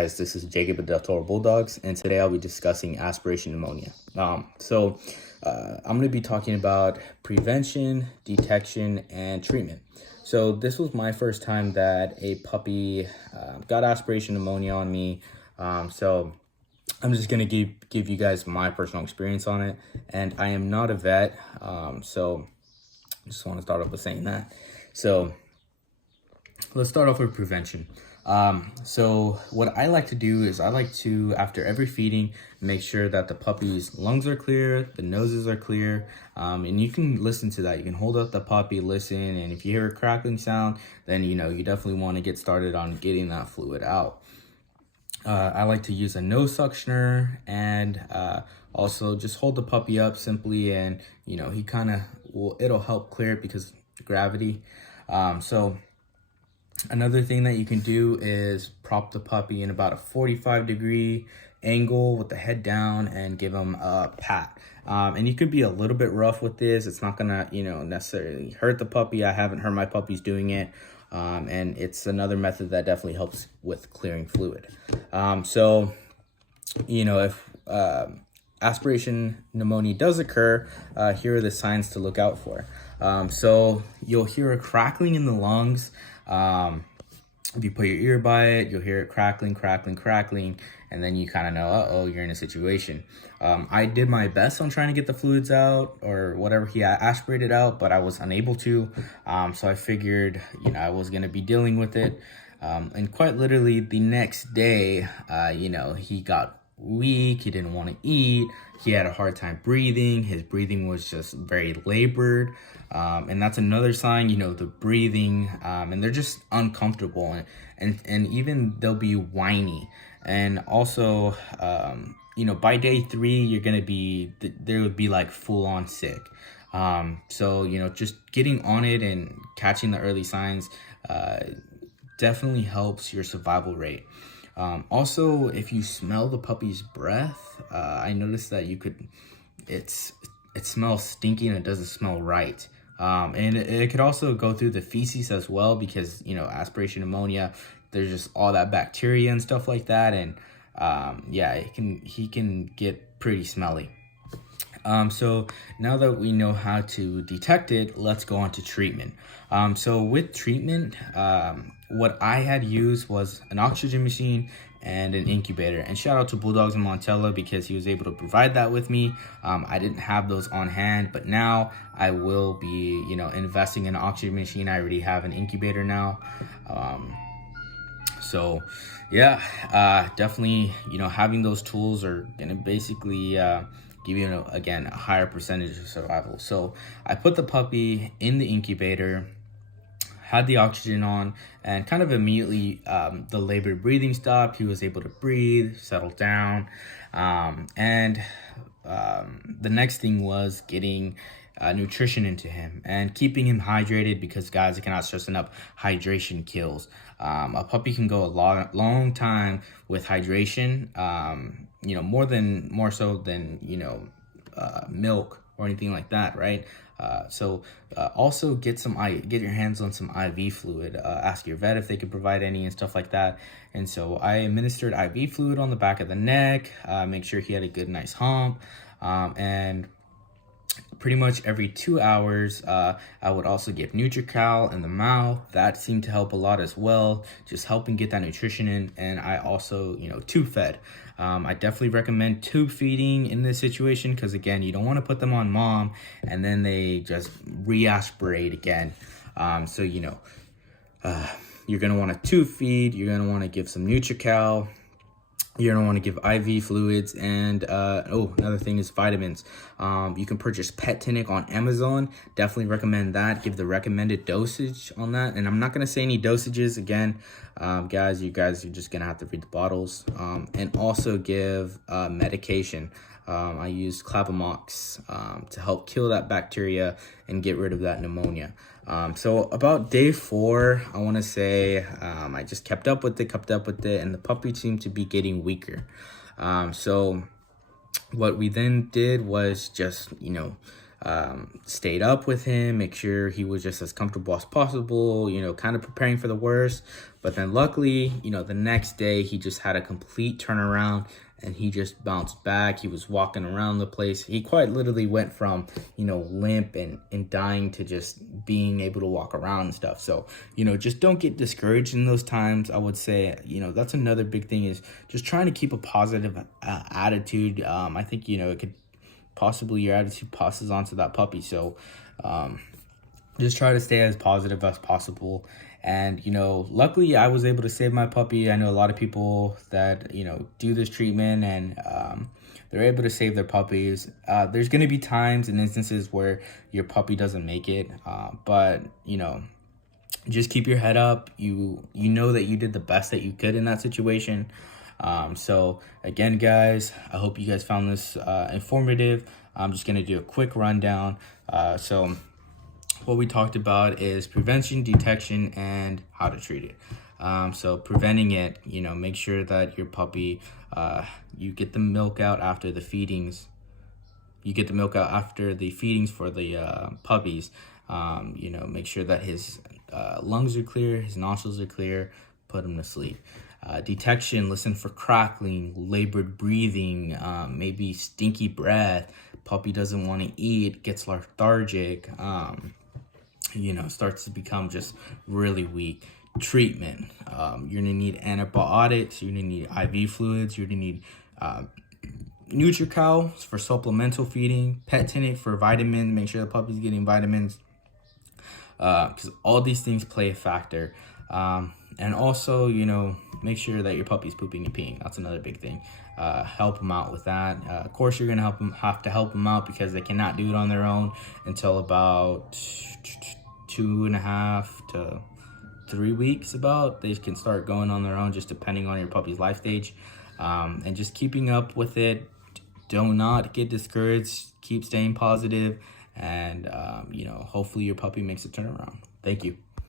Guys, this is Jacob of Deltoro Bulldogs, and today I'll be discussing aspiration pneumonia. I'm going to be talking about prevention, detection, and treatment. So this was my first time that a puppy got aspiration pneumonia on me. So I'm just going to give you guys my personal experience on it, and I am not a vet, so I just want to start off with saying that. So let's start off with prevention. So what I like to do is I like to, after every feeding, make sure that the puppy's lungs are clear, the noses are clear, and you can listen to that. You can hold up the puppy, listen, and if you hear a crackling sound, then you definitely want to get started on getting that fluid out. I like to use a nose suctioner, and also just hold the puppy up simply, and he kind of it'll help clear it because of gravity. So another thing that you can do is prop the puppy in about a 45-degree angle with the head down and give him a pat. And you could be a little bit rough with this. It's not gonna, necessarily hurt the puppy. I haven't hurt my puppies doing it. And it's another method that definitely helps with clearing fluid. If aspiration pneumonia does occur, here are the signs to look out for. So you'll hear a crackling in the lungs. If you put your ear by it, you'll hear it crackling, and then you kind of know, uh-oh, you're in a situation. I did my best on trying to get the fluids out or whatever he aspirated out, but I was unable to. So I figured, I was going to be dealing with it. And quite literally the next day, he got weak. He didn't want to eat. He had a hard time breathing. His breathing was just very labored. And that's another sign, the breathing, and they're just uncomfortable, and even they'll be whiny. And also, by day 3, you're going to be, there would be like full on sick. So, just getting on it and catching the early signs, definitely helps your survival rate. Also, if you smell the puppy's breath, I noticed that it smells stinky and it doesn't smell right. And it could also go through the feces as well, because, aspiration pneumonia, there's just all that bacteria and stuff like that. And, he can get pretty smelly. So now that we know how to detect it, let's go on to treatment. So with treatment, what I had used was an oxygen machine and an incubator. And shout out to Bulldogs in Montella because he was able to provide that with me. I didn't have those on hand, but now I will be, investing in an oxygen machine. I already have an incubator now. Definitely, having those tools are gonna basically give you, again, a higher percentage of survival. So I put the puppy in the incubator, had the oxygen on, and kind of immediately the labored breathing stopped. He was able to breathe, settle down. The next thing was getting nutrition into him and keeping him hydrated, because guys, I cannot stress enough, hydration kills. A puppy can go a long time with hydration, more so than milk or anything like that, right? Also get your hands on some IV fluid. Ask your vet if they could provide any and stuff like that. And so I administered IV fluid on the back of the neck, make sure he had a good, nice hump, and pretty much every 2 hours, I would also give NutriCal in the mouth. That seemed to help a lot as well, just helping get that nutrition in. And I also, tube fed. I definitely recommend tube feeding in this situation, because again, you don't want to put them on mom and then they just re-aspirate again. You're going to want to tube feed. You're going to want to give some NutriCal. You're going to want to give IV fluids, and another thing is vitamins. You can purchase Pet Tinic on Amazon. Definitely recommend that. Give the recommended dosage on that. And I'm not going to say any dosages again. Guys, you guys are just going to have to read the bottles. And also give medication. I use Clavamox to help kill that bacteria and get rid of that pneumonia. So about day 4, I want to say I just kept up with it, and the puppy seemed to be getting weaker. So what we then did was just, stayed up with him, make sure he was just as comfortable as possible, you know, kind of preparing for the worst. But then luckily, you know, the next day he just had a complete turnaround and he just bounced back. He was walking around the place. He quite literally went from, you know, limp and dying to just being able to walk around and stuff. So, you know, just don't get discouraged in those times. I would say, you know, that's another big thing, is just trying to keep a positive attitude. I think, you know, it could possibly, your attitude passes on to that puppy. So just try to stay as positive as possible. And, you know, luckily I was able to save my puppy. I know a lot of people that, you know, do this treatment and they're able to save their puppies. There's going to be times and instances where your puppy doesn't make it. But, you know, just keep your head up. You know that you did the best that you could in that situation. So again, guys, I hope you guys found this informative. I'm just going to do a quick rundown. So what we talked about is prevention, detection, and how to treat it. So preventing it, you know, make sure that your puppy, you get the milk out after the feedings. You get the milk out after the feedings for the puppies. You know, make sure that his lungs are clear, his nostrils are clear, put him to sleep. Detection, listen for crackling, labored breathing, maybe stinky breath, puppy doesn't want to eat, gets lethargic, you know, starts to become just really weak. Treatment, you're gonna need antibiotics, you're gonna need IV fluids, you're gonna need NutriCal for supplemental feeding, pet tonic for vitamins, make sure the puppy's getting vitamins, because all these things play a factor. And also, you know, make sure that your puppy's pooping and peeing. That's another big thing. Help them out with that. Of course, you're gonna have to help them out because they cannot do it on their own until about 2.5 to 3 weeks. About they can start going on their own, just depending on your puppy's life stage. And just keeping up with it. Do not get discouraged. Keep staying positive, and you know, hopefully your puppy makes a turnaround. Thank you.